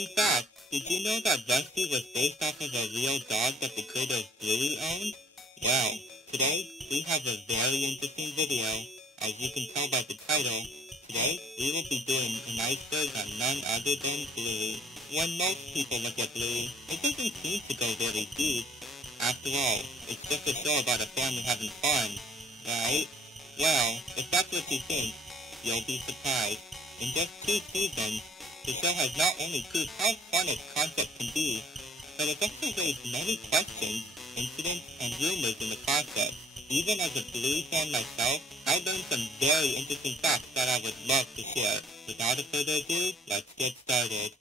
Fun fact, did you know that Rusty was based off of a real dog that the creator of Bluey owned? Well, today we have a very interesting video. As you can tell by the title, today we will be doing an iceberg on none other than Bluey. When most people look at Bluey, it doesn't seem to go very deep. After all, it's just a show about a family having fun, right? Well, if that's what you think, you'll be surprised. In just 2 seasons, the show has not only proved how fun its concept can be, but it's also raised many questions, incidents, and rumors in the process. Even as a Bluey fan myself, I learned some very interesting facts that I would love to share. Without further ado, let's get started.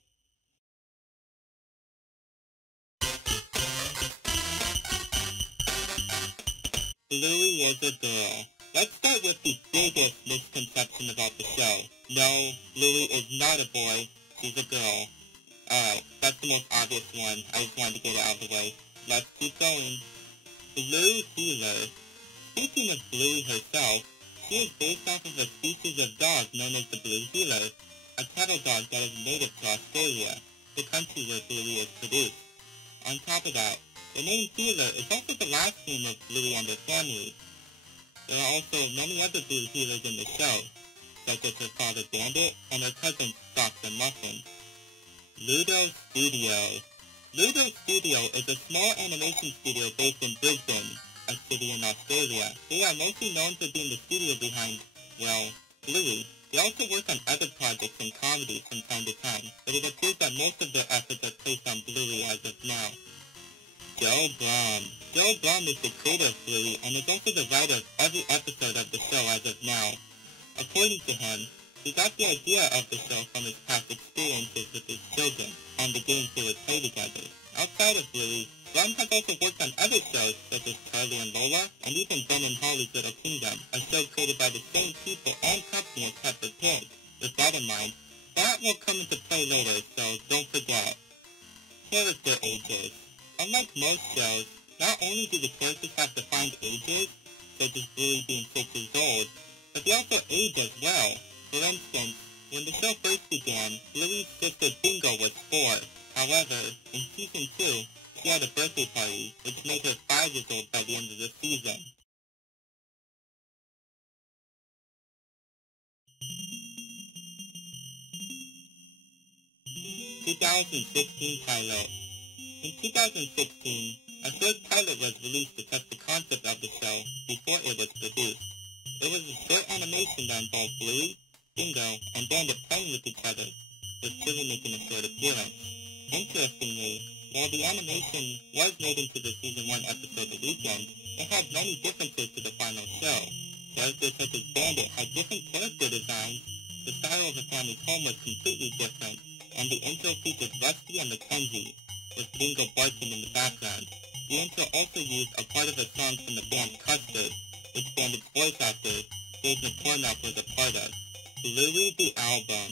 Bluey is a girl. Let's start with the biggest misconception about the show. No, Bluey is not a boy, she's a girl. Alright, that's the most obvious one. I just wanted to get it out of the way. Let's keep going. Blue Heeler. Speaking of Bluey herself, she is based off of a species of dog known as the Blue Heeler, a cattle dog that is native to Australia, the country where Bluey is produced. On top of that, the name Heeler is also the last name of Bluey and her family. There are also many other Blue Heelers in the show, such as her father Bandit and her cousins Fox and Muffin. Ludo Studio. Ludo Studio is a small animation studio based in Brisbane, a city in Australia. They are mostly known for being the studio behind, well, Bluey. They also work on other projects and comedies from time to time, but it appears that most of their efforts are placed on Bluey as of now. Joe Blum. Joe Blum is the creator of Bluey and is also the writer of every episode of the show as of now. According to him, he got the idea of the show from his past experiences with his children and the games they would play together. Outside of Bluey, Blum has also worked on other shows such as Charlie and Lola and even Ben and Holly's Little Kingdom, a show created by the same people and company as Peppa Pig. With that in mind, that will come into play later, so don't forget. Character ages. Unlike most shows, not only do the characters have defined ages, such as Bluey being 6 years old, but they also age as well. For instance, when the show first began, Bluey's sister Bingo was 4. However, in Season 2, she had a birthday party, which made her 5 years old by the end of the season. (2016) pilot. In 2016, a third pilot was released to test the concept of the show before it was produced. It was a short animation that involved Bluey, Bingo, and Bandit playing with each other, with Chili making a short appearance. Interestingly, while the animation was made into the Season 1 episode The Weekend, it had many differences to the final show. Characters such as Bandit had different character designs, the style of the family's home was completely different, and the intro featured Rusty and Mackenzie, with Bingo barking in the background. The intro also used a part of a song from the band Custard, which Bandit's voice actor, Dave McCormack, was a part of. Bluey the Album.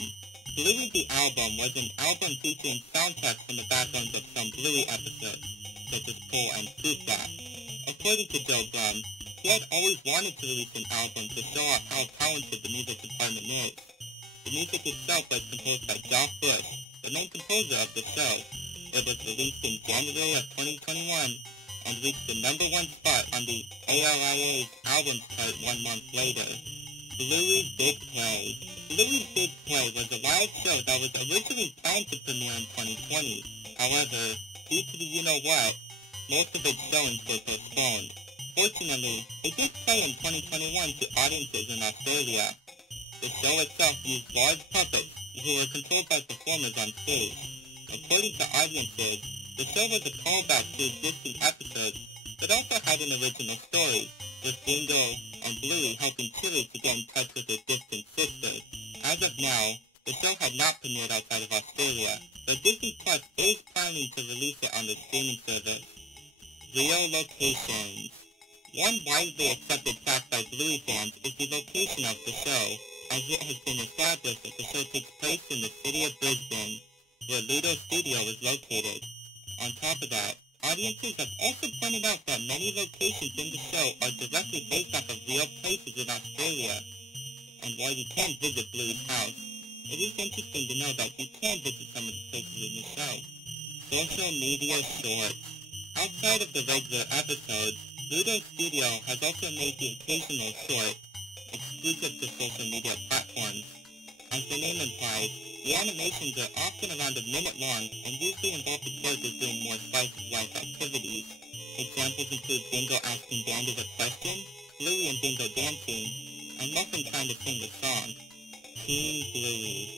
Bluey the Album was an album featuring soundtracks from the backgrounds of some Bluey episodes, such as Pull and Fruit Bat. According to Joe Blum, he had always wanted to release an album to show off how talented the music department is. The music itself was composed by Josh Bush, the main composer of the show. It was released in January of 2021 and reached the #1 spot on the ARIA's albums chart 1 month later. Bluey's Big Play. Bluey's Big Play was a live show that was originally planned to premiere in 2020. However, due to the you-know-what, most of its showings were postponed. Fortunately, it did play in 2021 to audiences in Australia. The show itself used large puppets who were controlled by performers on stage. According to audiences, the show was a callback to existing episodes, but also had an original story, with Bingo and Bluey helping Chili to get in touch with her distant sister. As of now, the show had not premiered outside of Australia, but Disney Plus is planning to release it on the streaming service. Real locations. One widely accepted fact by Bluey fans is the location of the show, as it has been established that the show takes place in the city of Brisbane, where Ludo Studio is located. On top of that, audiences have also pointed out that many locations in the show are directly based off of real places in Australia. And while you can visit Bluey's house, it is interesting to know that you can visit some of the places in the show. Social media shorts. Outside of the regular episodes, Ludo Studio has also made the occasional short, exclusive to social media platforms. As the name implies, the animations are often around a minute long and usually involve the characters doing more slice-of-life activities. Examples include Bingo asking Bandit a question, Bluey and Bingo dancing, and Muffin trying to sing a song. Team Bluey.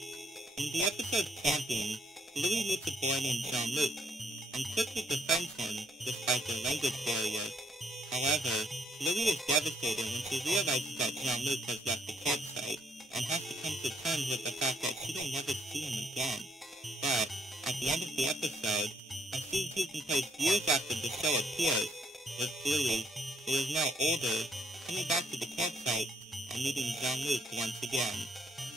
In the episode Camping, Bluey meets a boy named Jean-Luc, and quickly befriends him despite their language barrier. However, Bluey is devastated when she realizes that Jean-Luc has left the campsite and has to come to terms with the fact that she may never see him again. But, at the end of the episode, a scene taking place years after the show appears, with Bluey, who is now older, coming back to the campsite and meeting Jean-Luc once again.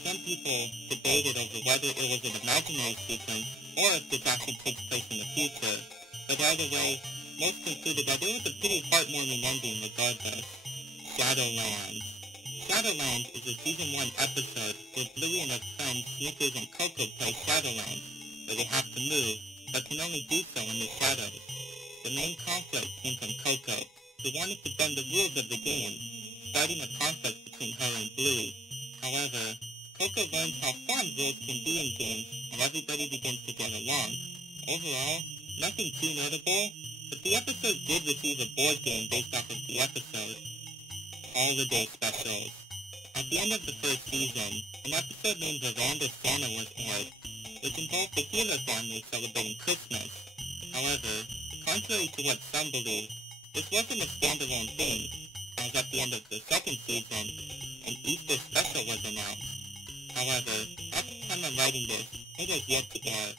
Some people debated over whether it was an imaginary sequence or if this actually takes place in the future, but either way, most concluded that it was a pretty heartwarming ending regardless. Shadowlands. Shadowlands is a Season 1 episode where Bluey and his friends Snickers and Coco play Shadowlands, where they have to move, but can only do so in the shadows. The main conflict came from Coco, who wanted to bend the rules of the game, starting a conflict between her and Bluey. However, Coco learns how fun rules can be in games, and everybody begins to get along. Overall, nothing too notable, but the episode did receive a board game based off of the episode. Holiday specials. At the end of the first season, an episode named Veranda Santa was aired, which involved the Healer family celebrating Christmas. However, contrary to what some believe, this wasn't a standalone thing, as at the end of the second season, an Easter special was announced. However, at the time I'm writing this, it is yet to air.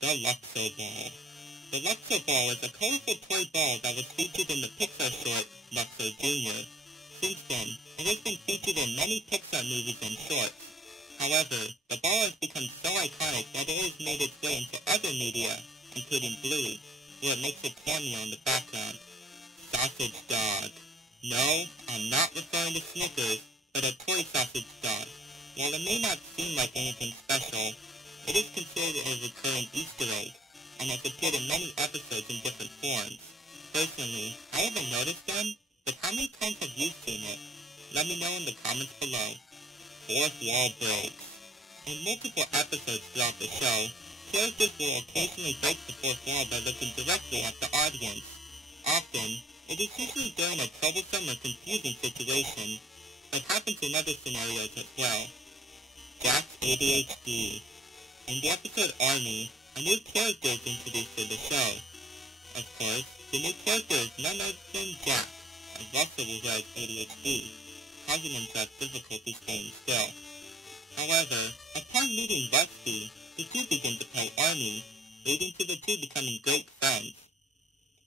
The Luxo Ball. The Luxo Ball is a colorful toy ball that was featured in the Pixar short, Luxo Jr. Since then, it has been featured in many Pixar movies and shorts. However, the ball has become so iconic that it has made its way into other media, including Bluey, where it makes a cameo in the background. Sausage Dog. No, I'm not referring to Snickers, but a toy sausage dog. While it may not seem like anything special, it is considered a recurring Easter egg, and has appeared in many episodes in different forms. Personally, I haven't noticed them, but how many times have you seen it? Let me know in the comments below. Fourth wall breaks. In multiple episodes throughout the show, characters will occasionally break the fourth wall by looking directly at the audience. Often, it is usually during a troublesome or confusing situation, but happens in other scenarios as well. Jack's ADHD. In the episode Army, a new character is introduced to the show. Of course, the new character is none other than Jack, as Russell has ADHD, causing him to have difficulty staying still. However, upon meeting Rusty, the two begin to play Army, leading to the two becoming great friends.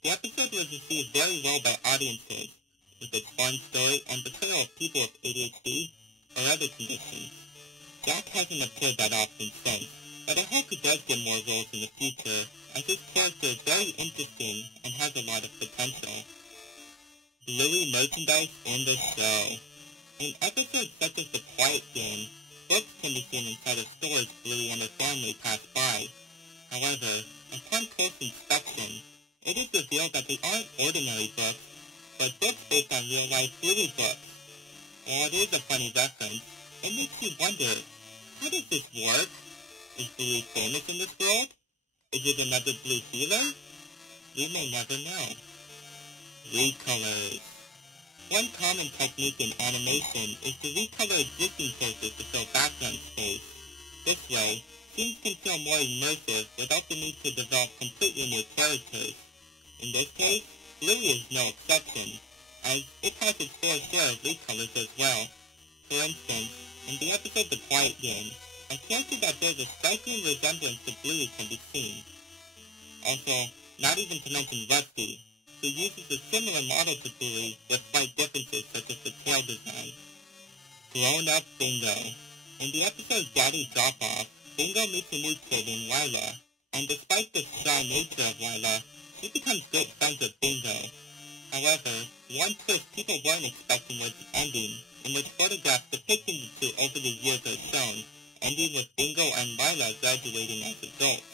The episode was received very well by audiences, with its fun story and portrayal of people with ADHD or other conditions. Jack hasn't appeared that often since, but I hope he does get more roles in the future, as his character is very interesting and has a lot of potential. Bluey merchandise in the show. In episodes such as The Quiet Game, books can be seen inside of stores Bluey and her family pass by. However, upon close inspection, it is revealed that they aren't ordinary books, but books based on real-life Bluey books. While it is a funny reference, it makes you wonder, how does this work? Is Bluey famous in this world? Is it another Blue Healer? We may never know. Recolors. One common technique in animation is to recolor existing characters to fill background space. This way, scenes can feel more immersive without the need to develop completely new characters. In this case, Bluey is no exception, as it has its fair share of recolors as well. For instance, in the episode The Quiet Game, a character that bears a striking resemblance to Bluey can be seen. Also, not even to mention Rusty, who uses a similar model to Bluey with slight differences such as the tail design. Grown-up Bingo. In the episode Daddy Drop-Off, Bingo meets a new kid named Lila, and despite the shy nature of Lila, she he becomes good friends with Bingo. However, one twist people weren't expecting was the ending, in which photographs depicting the two over the years are shown, ending with Bingo and Lila graduating as adults,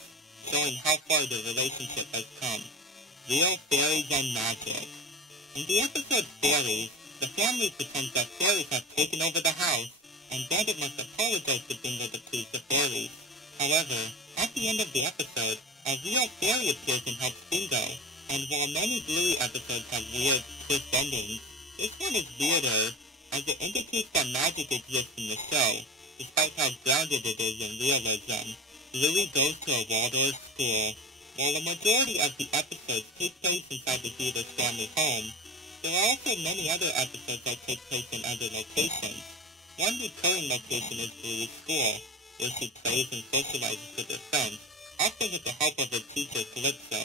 showing how far the relationship has come. Real fairies and magic. In the episode Fairies, the family pretends that fairies have taken over the house, and Bandit must apologize to Bingo to please the fairies. However, at the end of the episode, a real fairy appears and helps Bingo, and while many Bluey episodes have weird twist endings, this one is weirder, as it indicates that magic exists in the show, despite how grounded it is in realism. Bluey goes to a Waldorf school. While a majority of the episodes take place inside the hero's family home, there are also many other episodes that take place in other locations. One recurring location is Bluey's school, where she plays and socializes with her friends, often with the help of her teacher Calypso.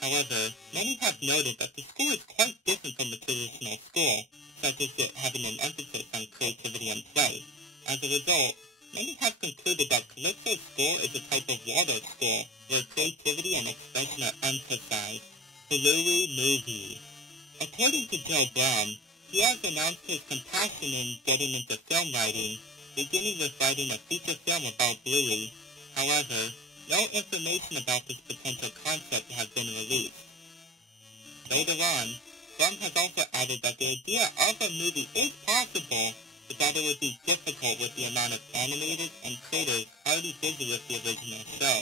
However, many have noted that the school is quite different from the traditional school, such as it having an emphasis on creativity and play. As a result, many have concluded that Calypso's school is a type of Waldorf school, where creativity and expression are emphasized. Bluey movie. According to Joe Brown, he has announced his compassion in getting into film writing, beginning with writing a feature film about Bluey. However, no information about this potential concept has been released. Later on, Brown has also added that the idea of a movie is possible, but that it would be difficult with the amount of animators and creators already busy with the original show.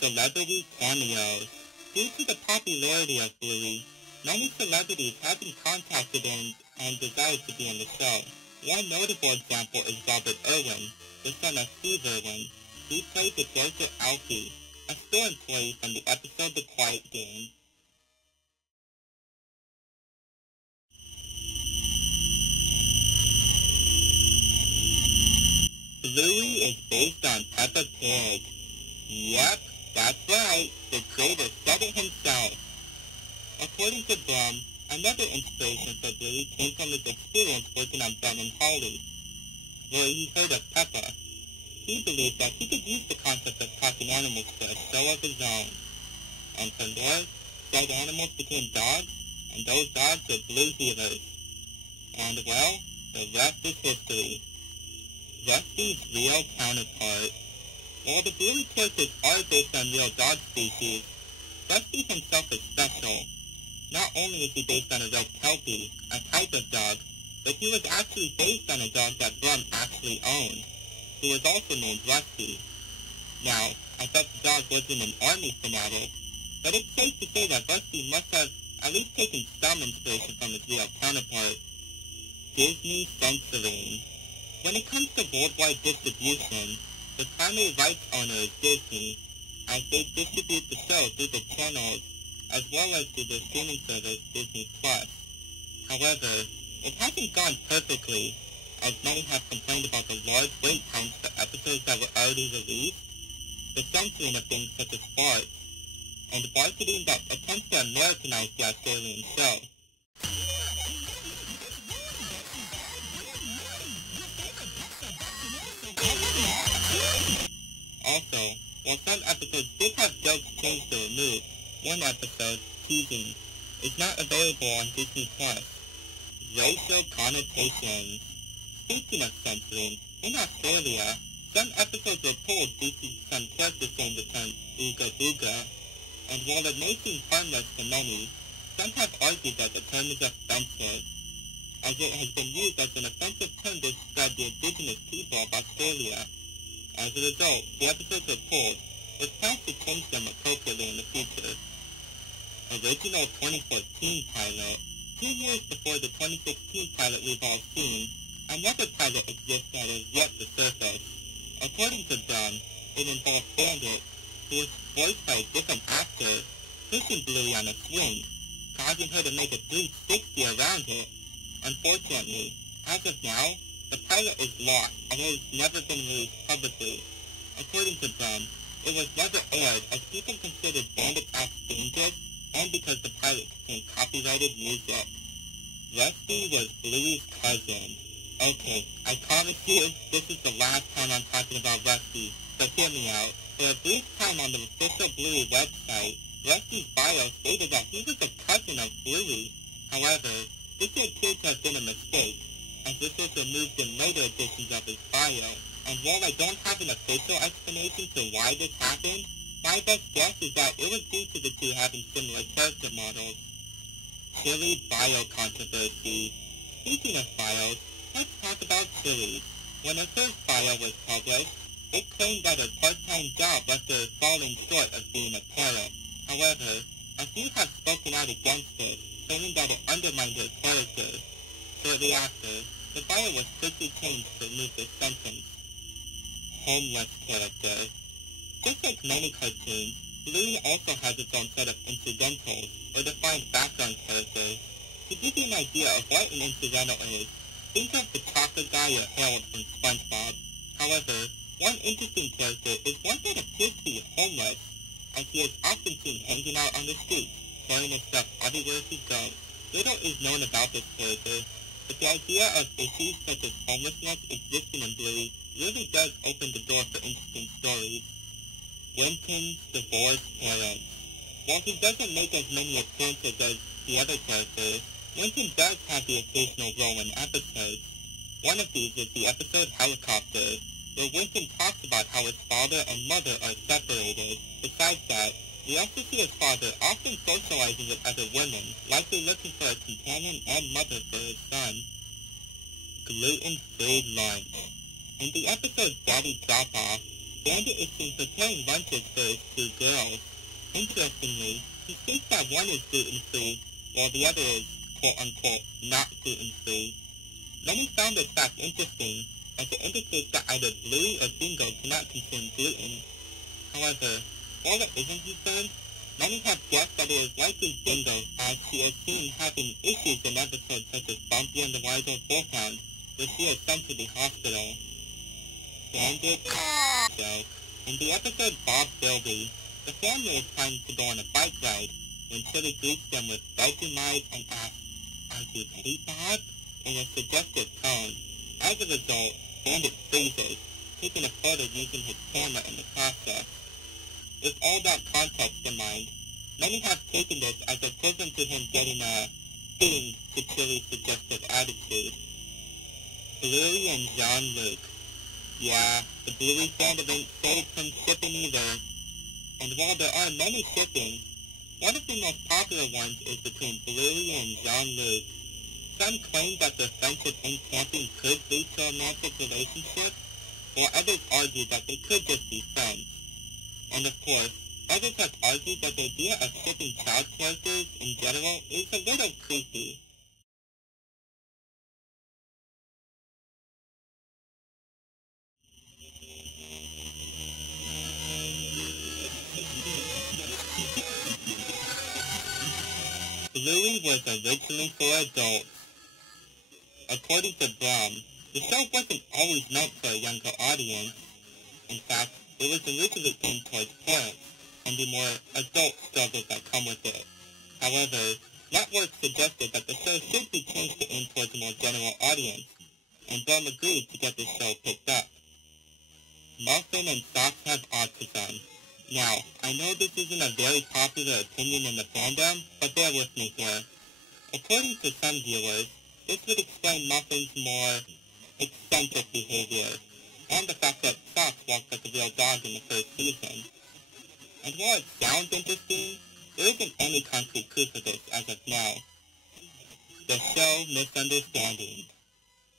Celebrity cameos. Due to the popularity of Bluey, many celebrities have been contacted and desired to be in the show. One notable example is Robert Irwin, the son of Steve Irwin. He played the character Alfie, a store employee from the episode The Quiet Game. Bluey is based on Peppa Pig. Yep, that's right, the creator said it himself. According to Blum, another inspiration for Bluey came from his experience working on Ben and Holly, where he heard of Peppa. He believed that he could use the concept of talking animals for a show of his own. And from there, said animals became dogs, and those dogs were Blue healers. And well, the rest is history. Rusty's real counterpart. While the Bluey characters are based on real dog species, Rusty himself is special. Not only is he based on a red Kelpie, a type of dog, but he was actually based on a dog that Blum actually owned, who was also named Rusty. Now, I bet the dog wasn't an army fanatic, but it's safe to say that Rusty must have at least taken some inspiration from his real counterpart. Disney censoring. When it comes to worldwide distribution, the primary rights owner is Disney, as they distribute the show through the channels, as well as through the streaming service Disney+. However, it hasn't gone perfectly, as many have complained about the large wait times for episodes that were already released, the censoring of things such as farts, and marketing that attempts to Americanize the Australian show. Also, while some episodes did have jokes changed or removed, one episode, Teasing, is not available on Disney+. Racial connotations. Speaking of censoring, in Australia, some episodes were pulled due to some characters saying the term ooga booga, and while it may seem harmless to many, some have argued that the term is offensive, as it has been used as an offensive term to describe the indigenous people of Australia. As a result, the episodes were pulled, with plans to change them appropriately in the future. Original 2014 pilot. 2 years before the 2016 pilot we've all seen, another pilot exists that is yet to surface. According to John, it involved Bandit, who was voiced by a different actor, pushing Bluey on a swing, causing her to make a 360 around it. Unfortunately, as of now, the pilot is lost and it has never been released publicly. According to John, it was never aired as people considered Bandit's acts dangerous and because the pilot contained copyrighted music. Rusty was Bluey's cousin. Okay, I promise you, this is the last time I'm talking about Rusty, so hear me out. For a brief time on the official Bluey website, Rusty's bio stated that he was a cousin of Bluey. However, this appeared to have been a mistake, as this was removed in later editions of his bio. And while I don't have an official explanation to why this happened, my best guess is that it was due to the two having similar character models. Chili bio controversy. Speaking of bios, let's talk about Chili's. When her first bio was published, it claimed that her part-time job left her falling short of being a parent. However, a few have spoken out against this, claiming that it undermined her character. Shortly after, the bio was quickly changed to remove this sentence. Homeless character. Just like many cartoons, Bluey also has its own set of incidentals, or defined background characters. To give you an idea of what an incidental is, think of the chocolate guy or Harold from SpongeBob. However, one interesting character is one that appears to be homeless, as he is often seen hanging out on the streets, throwing his stuff everywhere he goes. Little is known about this character, but the idea of issues such as homelessness existing in Bluey really does open the door for interesting stories. Winton's divorced parents. While he doesn't make as many appearances as the other characters, Winton does have the occasional role in episodes. One of these is the episode Helicopter, where Winton talks about how his father and mother are separated. Besides that, we also see his father often socializing with other women, likely looking for a companion and mother for his son. Gluten-free lunch. In the episode Daddy Drop-Off, Bandit is seen preparing lunches for his two girls. Interestingly, he states that one is gluten-free, while the other is, quote-unquote, not gluten-free. Many found this fact interesting, as it indicates that either Bluey or Bingo cannot consume gluten. However, while it isn't confirmed, many have guessed that it is likely Bingo, as she is seen having issues in episodes such as Bumpy and the Wise Old Wolfhound, where she is sent to the hospital. Bandit joke. In the episode Bob Bilby, the family is planning to go on a bike ride, when Chili greets them with Vegemite and asks, "Are you ready, Bob?" in a suggestive tone. As a result, Bandit freezes, taking a photo using his camera in the process. With all that context in mind, many have taken this as equivalent to him getting a ding to Chili's suggestive attitude. Bluey and Jean-Luc. Yeah, the Bluey fandom ain't saved from shipping either. And while there are many shippings, one of the most popular ones is between Bluey and Jean-Luc. Some claim that their friendship in camping could lead to a romantic relationship, while others argue that they could just be friends. And of course, others have argued that the idea of shipping child characters in general is a little creepy. Bluey was originally for adults. According to Brom, the show wasn't always meant for a younger audience. In fact, it was originally aimed towards parents, and the more adult struggles that come with it. However, networks suggested that the show should be changed to aim towards a more general audience, and Brom agreed to get the show picked up. Muffin and Socks have autism. Now, I know this isn't a very popular opinion in the fandom, but bear with me here. According to some viewers, this would explain Muffin's more eccentric behavior, and the fact that Socks walked like a real dog in the first season. And while it sounds interesting, there isn't any concrete proof of this as of now. The show misunderstanding.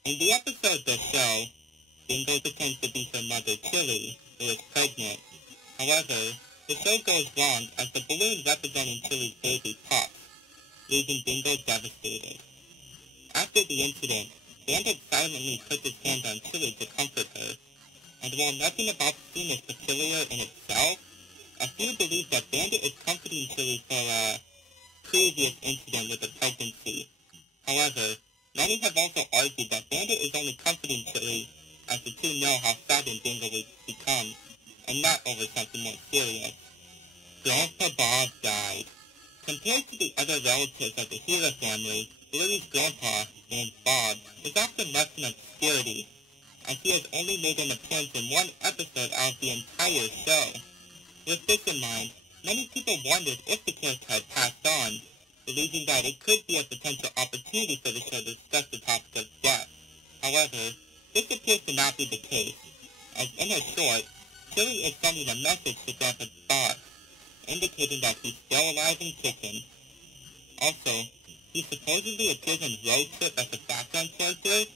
In the episode The Show, Bingo pretends to be her mother Chili, who is pregnant. However, the show goes wrong as the balloon representing Chili's baby pops, leaving Bingo devastated. After the incident, Bandit silently puts his hand on Chili to comfort her, and while nothing about the scene is peculiar in itself, a few believe that Bandit is comforting Chili for a previous incident with the pregnancy. However, many have also argued that Bandit is only comforting Chili as the two know how saddened Bingo would become, and not over something more serious. Grandpa Bob died. Compared to the other relatives of the Gila family, Bluey's grandpa, named Bob, is often left in obscurity, as he has only made an appearance in one episode out of the entire show. With this in mind, many people wondered if the character had passed on, believing that it could be a potential opportunity for the show to discuss the topic of death. However, this appears to not be the case, as in a short, Chili is sending a message to Grandpa Bob, indicating that he's still alive and kicking. Also, he supposedly appears in Road Trip as a background character,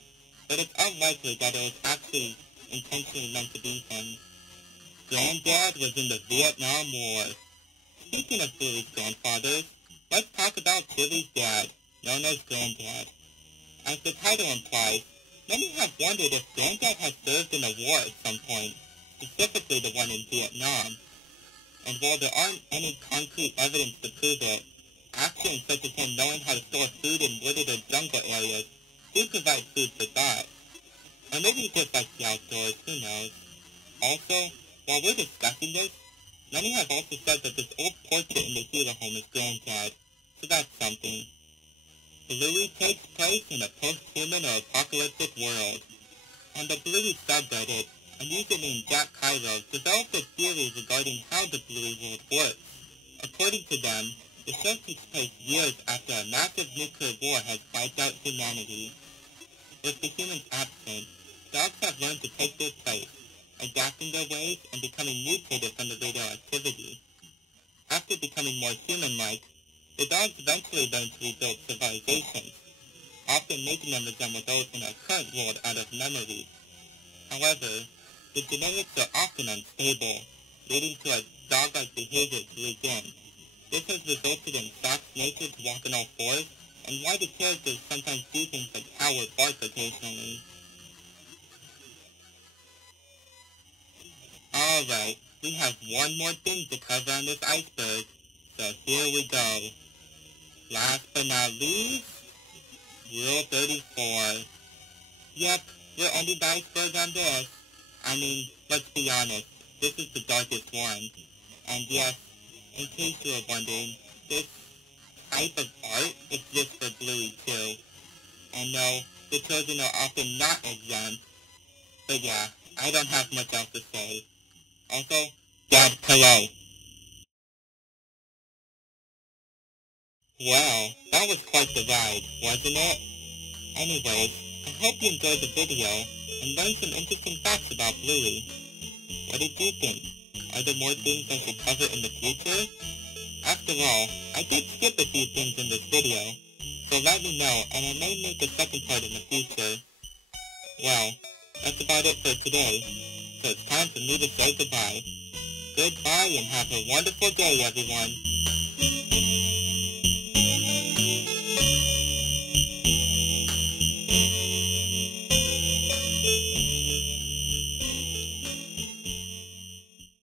but it's unlikely that it was actually intentionally meant to be him. Granddad was in the Vietnam War. Speaking of Bluey's grandfathers, let's talk about Chili's dad, known as Granddad. As the title implies, many have wondered if Granddad has served in a war at some point, specifically the one in Vietnam. And while there aren't any concrete evidence to prove it, actions such as him knowing how to store food in wooded or jungle areas do provide food for thought. Or maybe he just likes the outdoors, who knows. Also, while we're discussing this, many have also said that this old portrait in the Hero home is Granddad, so that's something. Bluey takes place in a post-human or apocalyptic world. On the Bluey subreddit, a user named Jack Cairo developed a theory regarding how the Bluey world works. According to them, the show takes place years after a massive nuclear war has wiped out humanity. With the humans absent, dogs have learned to take their place, adapting their ways and becoming mutated from the radioactivity. After becoming more human-like, the dogs eventually learn to rebuild civilizations, often making them resemble those in our current world out of memory. However, the genetics are often unstable, leading to a dog-like behavior to regain. This has resulted in Sock's nature to walk on all fours, and why the characters sometimes do things like howl or bark occasionally. Alright, we have one more thing to cover on this iceberg, so here we go. Last but not least, Rule 34. Yep, we're ending the iceberg on this. I mean, let's be honest, this is the darkest one. And yes, in case you were wondering, this type of art exists for Bluey too. And no, the children are often not exempt. But yeah, I don't have much else to say. Also, Dad, hello. Well, that was quite the ride, wasn't it? Anyways, I hope you enjoyed the video and learned some interesting facts about Bluey. What did you think? Are there more things I should cover in the future? After all, I did skip a few things in this video, so let me know and I may make a second part in the future. Well, that's about it for today, so it's time for me to say goodbye. Goodbye and have a wonderful day, everyone.